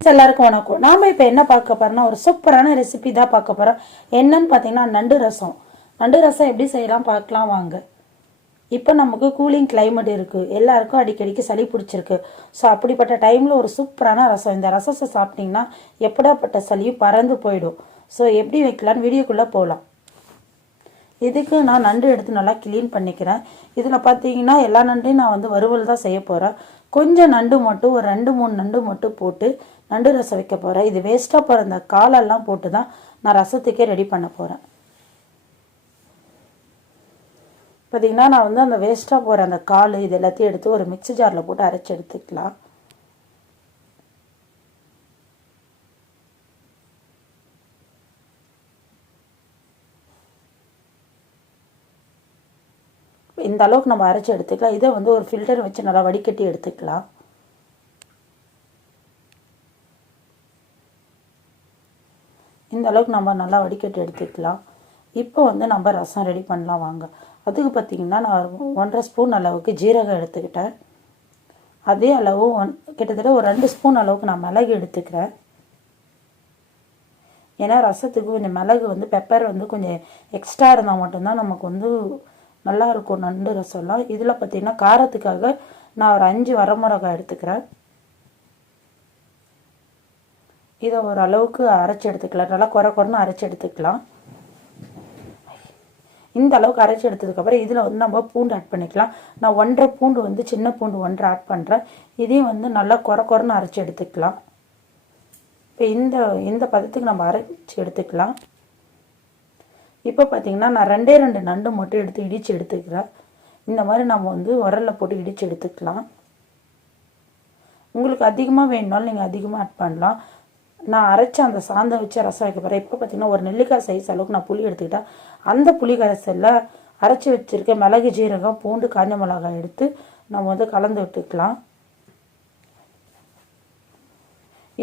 எல்லாருக்கும் வணக்கம். நாம இப்ப என்ன பார்க்க போறோம்னா ஒரு சூப்பரான ரெசிபி தான் பார்க்க போறோம். என்னன்னு பாத்தீங்கன்னா நண்டு ரசம். நண்டு ரசம் எப்படி செய்யலாம் பார்க்கலாம் வாங்க. இப்போ நமக்கு கூலிங் கிளைமேட் இருக்கு, எல்லாருக்கும் அடிக்கடிக்கு சளி பிடிச்சிருக்கு. ஸோ அப்படிப்பட்ட டைம்ல ஒரு சூப்பரான ரசம், இந்த ரசத்தை சாப்பிட்டீங்கன்னா எப்படாப்பட்ட சளியும் பறந்து போயிடும். ஸோ எப்படி வைக்கலான்னு வீடியோக்குள்ள போகலாம். இதுக்கு நான் நண்டு எடுத்து நல்லா கிளீன் பண்ணிக்கிறேன். இதில் பார்த்தீங்கன்னா எல்லா நண்டையும் நான் வறுவல் தான் செய்ய போகிறேன். கொஞ்சம் நண்டு மட்டும் ஒரு 2-3 நண்டு மட்டும் போட்டு நண்டு ரசம் வைக்க போகிறேன். இது வேஸ்ட்டாக போகிற இந்த காலெல்லாம் போட்டு தான் நான் ரசத்துக்கே ரெடி பண்ண போகிறேன். பார்த்தீங்கன்னா நான் அந்த வேஸ்ட்டாக போகிற அந்த கால் இது எல்லாத்தையும் எடுத்து ஒரு மிக்ஸி ஜாரில் போட்டு அரைச்சி எடுத்துக்கலாம். இந்த அளவுக்கு நம்ம அரைச்சி எடுத்துக்கலாம். இதை ஒரு ஃபில்டர் வச்சு நல்லா வடிகட்டி எடுத்துக்கலாம். இந்த அளவுக்கு நம்ம நல்லா வடிகட்டி எடுத்துக்கலாம். இப்போ நம்ம ரசம் ரெடி பண்ணலாம் வாங்க. அதுக்கு பார்த்தீங்கன்னா நான் 1.5 ஸ்பூன் அளவுக்கு ஜீரகம் எடுத்துக்கிட்டேன். அதே அளவு கிட்டத்தட்ட ஒரு 2 ஸ்பூன் அளவுக்கு நான் மிளகு எடுத்துக்கிறேன். ஏன்னா ரசத்துக்கு கொஞ்சம் மிளகு பெப்பர் கொஞ்சம் எக்ஸ்ட்ரா இருந்தால் மட்டும்தான் நமக்கு நல்லா இருக்கும் நண்டு ரசம்லாம். இதில் பார்த்தீங்கன்னா காரத்துக்காக நான் ஒரு 5 வரமிளகாய் எடுத்துக்கிறேன். இதை ஒரு அளவுக்கு அரைச்சி எடுத்துக்கலாம். நல்லா குறைன்னு அரைச்சி எடுத்துக்கலாம். இந்த அளவுக்கு அரைச்சி எடுத்ததுக்கப்புறம் இதில் நம்ம பூண்டு ஆட் பண்ணிக்கலாம். நான் 1.5 பூண்டு சின்ன பூண்டு 1.5 ஆட் பண்ணுறேன். இதையும் நல்லா குறைன்னு அரைச்சி எடுத்துக்கலாம். இப்போ இந்த பதத்துக்கு நம்ம அரைச்சி எடுத்துக்கலாம். இப்போ பார்த்தீங்கன்னா நான் 2 நண்டு மட்டும் எடுத்து இடித்து எடுத்துக்கிறேன். இந்த மாதிரி நம்ம உரலில் போட்டு இடித்து எடுத்துக்கலாம். உங்களுக்கு அதிகமாக வேணுனாலும் நீங்கள் அதிகமாக ஆட் பண்ணலாம். நான் அரைச்சி அந்த சாந்தை வச்சு ரசம் வைக்க போகிறேன். இப்போ பார்த்தீங்கன்னா ஒரு நெல்லிக்காய் சைஸ் அளவுக்கு நான் புளி எடுத்துக்கிட்டேன். அந்த புளி கரைசலில் அரைச்சி வச்சுருக்க மிளகு, ஜீரகம், பூண்டு, காஞ்ச மிளகாய் எடுத்து நம்ம கலந்து விட்டுக்கலாம்.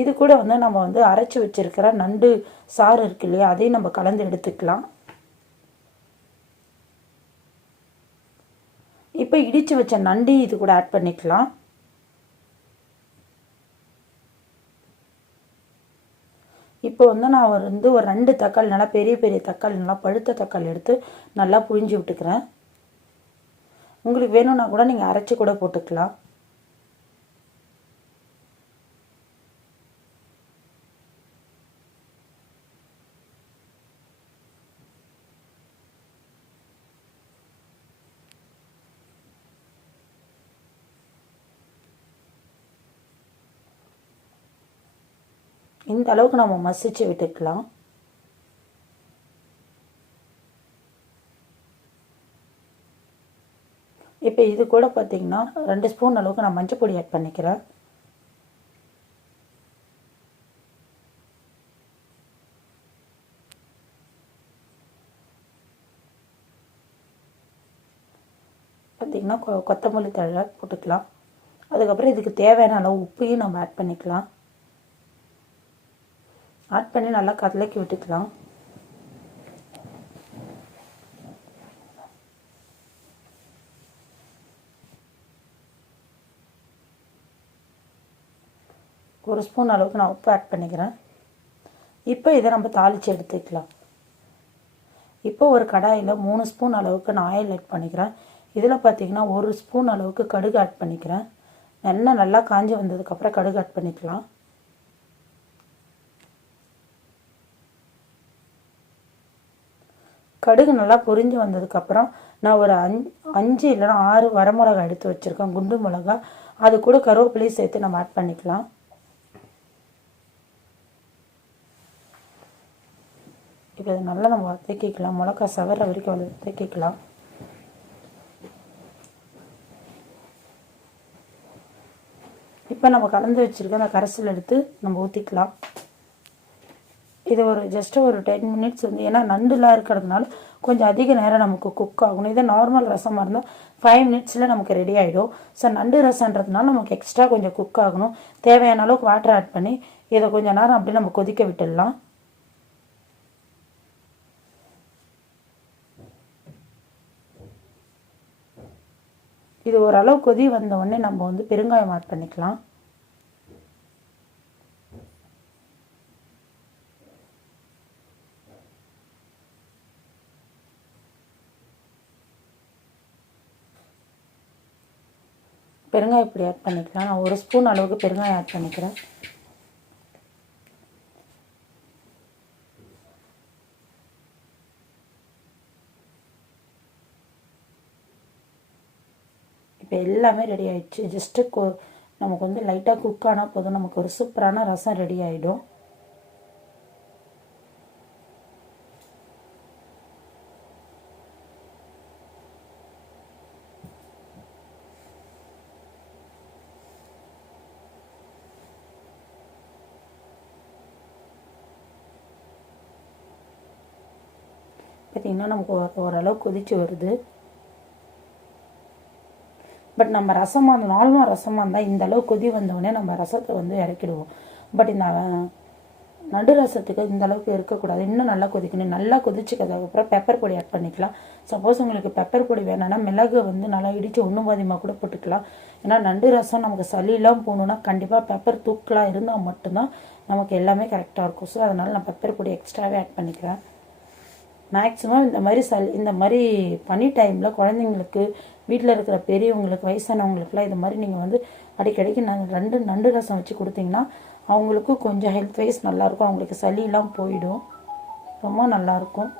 இது கூட நம்ம அரைச்சி வச்சுருக்கிற நண்டு சாறு இருக்கு இல்லையா, அதையும் நம்ம கலந்து எடுத்துக்கலாம். இப்போ இடித்து வச்ச நண்டு இது கூட ஆட் பண்ணிக்கலாம். இப்போ நான் ஒரு 2 தக்காளி, நல்லா பெரிய பெரிய தக்காளி, நல்லா பழுத்த தக்காளி எடுத்து நல்லா புழிஞ்சு விட்டுக்கிறேன். உங்களுக்கு வேணும்னா கூட நீங்கள் அரைச்சி கூட போட்டுக்கலாம். இந்த அளவுக்கு நம்ம மசிச்சு விட்டுக்கலாம். இப்போ இது கூட பார்த்தீங்கன்னா 2 ஸ்பூன் அளவுக்கு நான் மஞ்சள் பொடி ஆட் பண்ணிக்கிறேன். பார்த்தீங்கன்னா கொத்தமல்லி தழை போட்டுக்கலாம். அதுக்கப்புறம் இதுக்கு தேவையான அளவு உப்பையும் நம்ம ஆட் பண்ணிக்கலாம். ஆட் பண்ணி நல்லா கலக்கி விட்டுக்கலாம். ஒரு ஸ்பூன் அளவுக்கு நான் உப்பு ஆட் பண்ணிக்கிறேன். இப்போ இதை நம்ம தாளித்து எடுத்துக்கலாம். இப்போ ஒரு கடாயில் 3 ஸ்பூன் அளவுக்கு நான் ஆயில் ஆட் பண்ணிக்கிறேன். இதில் பார்த்தீங்கன்னா 1 ஸ்பூன் அளவுக்கு கடுகு ஆட் பண்ணிக்கிறேன். எண்ணெய் நல்லா காஞ்சி வந்ததுக்கப்புறம் கடுகு ஆட் பண்ணிக்கலாம். கடுகு நல்லா பொரிஞ்சு வந்ததுக்கப்புறம் நான் ஒரு 5 இல்லைன்னா 6 வரமிளகாய் எடுத்து வச்சுருக்கேன், குண்டு மிளகா. அது கூட கருவேப்பிலையும் சேர்த்து நம்ம ஆட் பண்ணிக்கலாம். இப்போ இதை நல்லா நம்ம வதக்கிக்கலாம். மிளகா சவர வரைக்கும் வதக்கிக்கலாம். இப்போ நம்ம கலந்து வச்சுருக்க அந்த கரைசல் எடுத்து நம்ம ஊற்றிக்கலாம். இது ஜஸ்ட் ஒரு 10 மினிட்ஸ் ஏன்னா நண்டுலாம் இருக்கிறதுனால கொஞ்சம் அதிக நேரம் நமக்கு குக் ஆகணும். இதே நார்மல் ரசமாக இருந்தால் 5 மினிட்ஸில் நமக்கு ரெடி ஆகிடும். ஸோ நண்டு ரசம்ன்றதுனால நமக்கு எக்ஸ்ட்ரா கொஞ்சம் குக் ஆகணும். தேவையான அளவுக்கு வாட்டர் ஆட் பண்ணி இதை கொஞ்சம் நேரம் அப்படியே நம்ம கொதிக்க விட்டுடலாம். இது ஓரளவு கொதி வந்த உடனே நம்ம பெருங்காயம் ஆட் பண்ணிக்கலாம். பெருங்காயம் இப்படி ஆட் பண்ணிக்கலாம். நான் 1 ஸ்பூன் அளவுக்கு பெருங்காயம் ஆட் பண்ணிக்கிறேன். இப்போ எல்லாமே ரெடி ஆயிடுச்சு. ஜஸ்ட்டு நமக்கு வந்து லைட்டாக குக் ஆனால் போதும், நமக்கு ஒரு சூப்பரான ரசம் ரெடி ஆகிடும். பார்த்திங்கன்னா நமக்கு ஓரளவு கொதிச்சு வருது. பட் நம்ம ரசமாக இருந்தால் நார்மலாக ரசமாக இருந்தால் இந்த அளவு கொதி வந்தோடனே நம்ம ரசத்தை வந்து இறக்கிடுவோம். பட் இந்த நடு ரசத்துக்கு இந்த அளவுக்கு இருக்கக்கூடாது, இன்னும் நல்லா கொதிக்கணும். நல்லா கொதிச்சுக்கிறதுக்கப்புறம் பெப்பர் பொடி ஆட் பண்ணிக்கலாம். சப்போஸ் உங்களுக்கு பெப்பர் பொடி வேணும்னா மிளகு வந்து நல்லா இடித்து ஒன்றும் பாதியமாக கூட போட்டுக்கலாம். ஏன்னா நண்டு ரசம் நமக்கு சளியெல்லாம் போகணுன்னா கண்டிப்பாக பெப்பர் தூக்கலாக இருந்தால் மட்டும்தான் நமக்கு எல்லாமே கரெக்டாக இருக்கும். ஸோ அதனால் நான் பெப்பர் பொடி எக்ஸ்ட்ராவே ஆட் பண்ணிக்கிறேன். மேக்ஸிமம் இந்த மாதிரி பனி டைமில் குழந்தைங்களுக்கு, வீட்டில் இருக்கிற பெரியவங்களுக்கு, வயசானவங்களுக்குலாம் இது மாதிரி நீங்கள் வந்து அடிக்கடிக்கு நண்டு ரசம் வச்சு கொடுத்தீங்கன்னா அவங்களுக்கும் கொஞ்சம் ஹெல்த் வைஸ் நல்லாயிருக்கும். அவங்களுக்கு சளியெல்லாம் போயிடும், ரொம்ப நல்லாயிருக்கும்.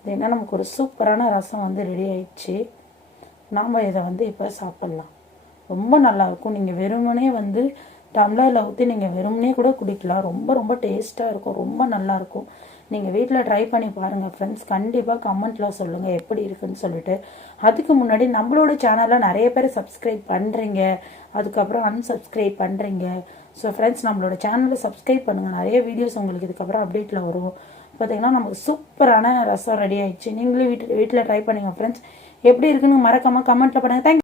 இது என்ன நமக்கு ஒரு சூப்பரான ரசம் வந்து ரெடி ஆயிடுச்சு. நாம் இதை வந்து இப்போ சாப்பிட்லாம். ரொம்ப நல்லாயிருக்கும். நீங்கள் வெறுமனே வந்து டம்ளரில் ஊற்றி நீங்கள் வெறுமனே கூட குடிக்கலாம். ரொம்ப ரொம்ப டேஸ்ட்டாக இருக்கும், ரொம்ப நல்லாயிருக்கும். நீங்கள் வீட்டில் ட்ரை பண்ணி பாருங்கள் ஃப்ரெண்ட்ஸ். கண்டிப்பாக கமெண்ட்டில் சொல்லுங்கள் எப்படி இருக்குன்னு சொல்லிட்டு. அதுக்கு முன்னாடி நம்மளோட சேனலில் நிறைய பேர் சப்ஸ்கிரைப் பண்ணுறீங்க, அதுக்கப்புறம் அன்சப்ஸ்கிரைப் பண்ணுறீங்க. ஸோ ஃப்ரெண்ட்ஸ், நம்மளோட சேனலை சப்ஸ்கிரைப் பண்ணுங்கள். நிறைய வீடியோஸ் உங்களுக்கு இதுக்கப்புறம் அப்டேட்டில் வரும். பார்த்திங்கன்னா நமக்கு சூப்பரான ரசம் ரெடி ஆயிடுச்சு. நீங்களும் வீட்டில் ட்ரை பண்ணுங்கள் ஃப்ரெண்ட்ஸ். எப்படி இருக்குன்னு மறக்காமல் கமெண்ட்டில் பண்ணுங்கள். தேங்க்யூ.